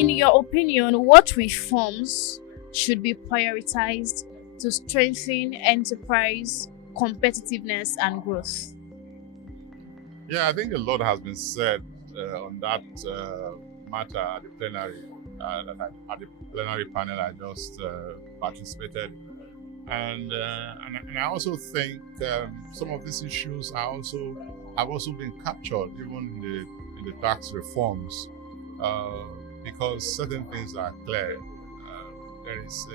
In your opinion, what reforms should be prioritized to strengthen enterprise competitiveness and growth? Yeah, I think a lot has been said on that matter at the plenary, at the plenary panel I just participated, and I also think some of these issues are also have also been captured even in the tax reforms uh, because certain things are clear. There is,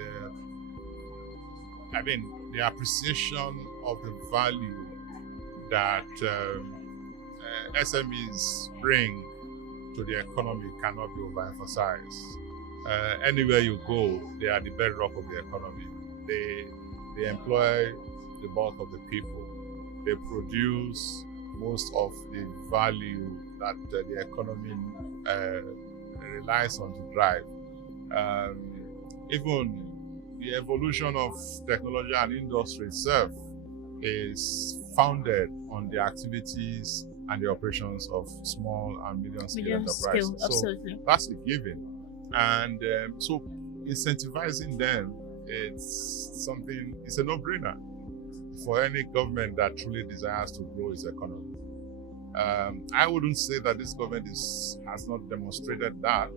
the appreciation of the value that SMEs bring to the economy cannot be overemphasized. Anywhere you go, they are the bedrock of the economy. They they employ the bulk of the people. They produce most of the value that the economy relies on to drive. Even the evolution of technology and industry itself is founded on the activities and the operations of small and medium scale Medium enterprises. scale, So absolutely. that's a given. And so incentivizing them, it's a no brainer for any government that truly desires to grow its economy. I wouldn't say that this government has not demonstrated that.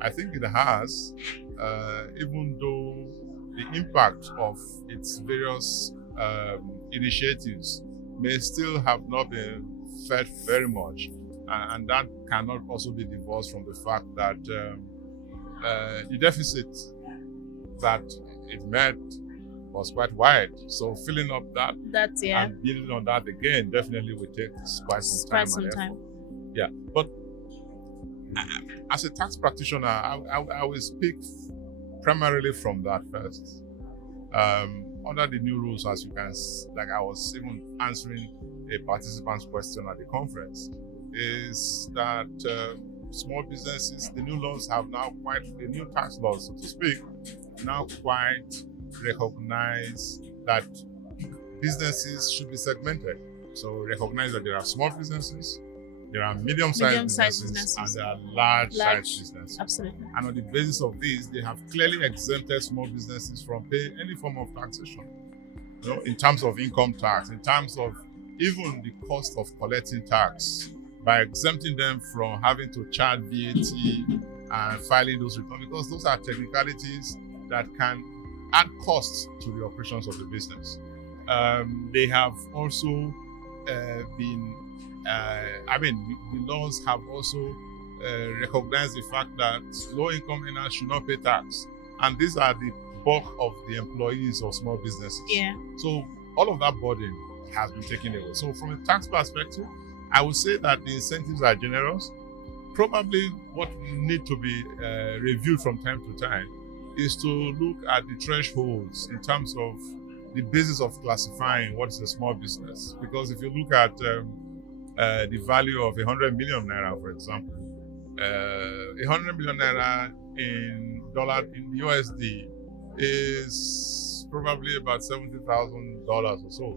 I think it has, even though the impact of its various initiatives may still have not been felt very much. And that cannot also be divorced from the fact that the deficit that it met was quite wide. So filling up that That's, yeah, and building on that again definitely will take quite some time quite some and time. effort. Yeah, but as a tax practitioner, I will speak primarily from that first. Under the new rules, as you can, like I was even answering a participant's question at the conference, is that small businesses, the new laws have now quite, the new tax laws, so to speak, now quite recognize that businesses should be segmented. So recognize that there are small businesses, there are medium-sized businesses, and there are large-sized businesses. Absolutely. And on the basis of this, they have clearly exempted small businesses from paying any form of taxation. You know, in terms of income tax, in terms of even the cost of collecting tax, by exempting them from having to charge VAT and filing those returns, because those are technicalities that can add costs to the operations of the business. They have also the laws have also recognized the fact that low-income earners should not pay tax, and these are the bulk of the employees of small businesses. Yeah. So all of that burden has been taken away. So from a tax perspective, I would say that the incentives are generous. Probably what need to be reviewed from time to time is to look at the thresholds in terms of the basis of classifying what is a small business. Because if you look at the value of 100 million naira, for example, 100 million naira in USD is probably about $70,000 or so,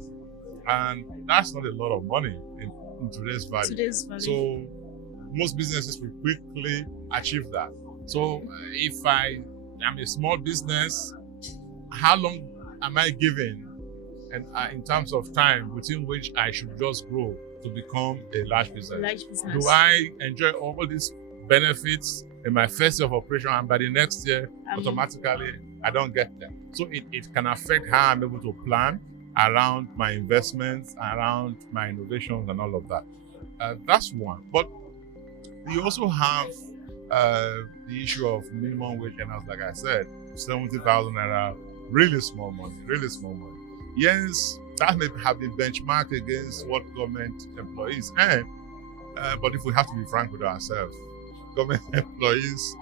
and that's not a lot of money in today's value. So most businesses will quickly achieve that. So if I am a small business, how long am I given, and in terms of time within which I should just grow to become a large business? Do I enjoy all these benefits in my first year of operation, and by the next year, automatically I don't get them? So it can affect how I'm able to plan around my investments, around my innovations, and all of that. That's one. But you also have the issue of minimum wage earners, like I said, 70,000 naira, really small money. Yes, that may have been benchmarked against what government employees earn, but if we have to be frank with ourselves, government employees,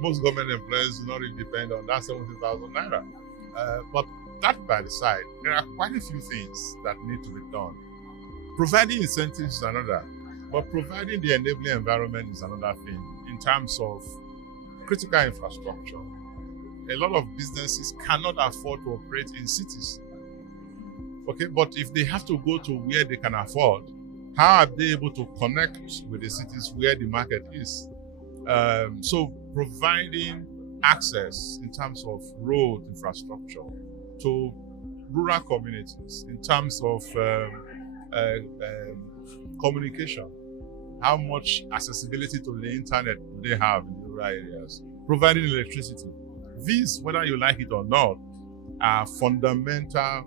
most government employees do not really depend on that 70,000 naira. But that by the side, there are quite a few things that need to be done. Providing incentives is another, but providing the enabling environment is another thing in terms of critical infrastructure. A lot of businesses cannot afford to operate in cities. Okay, but if they have to go to where they can afford, how are they able to connect with the cities where the market is? So providing access in terms of road infrastructure to rural communities, in terms of communication, how much accessibility to the internet do they have in rural areas, providing electricity. These, whether you like it or not, are fundamental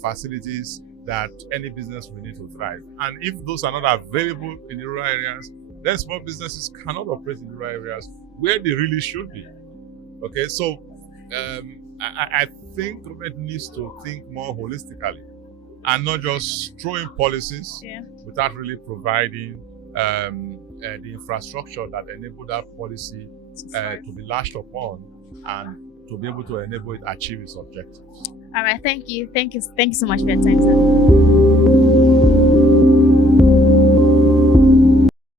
facilities that any business will need to thrive. And if those are not available in the rural areas, then small businesses cannot operate in rural areas where they really should be. Okay, so I think government needs to think more holistically and not just throw in policies without really providing the infrastructure that enable that policy to be lashed upon and to be able to enable it achieve its objectives. All right, thank you so much for your time, sir.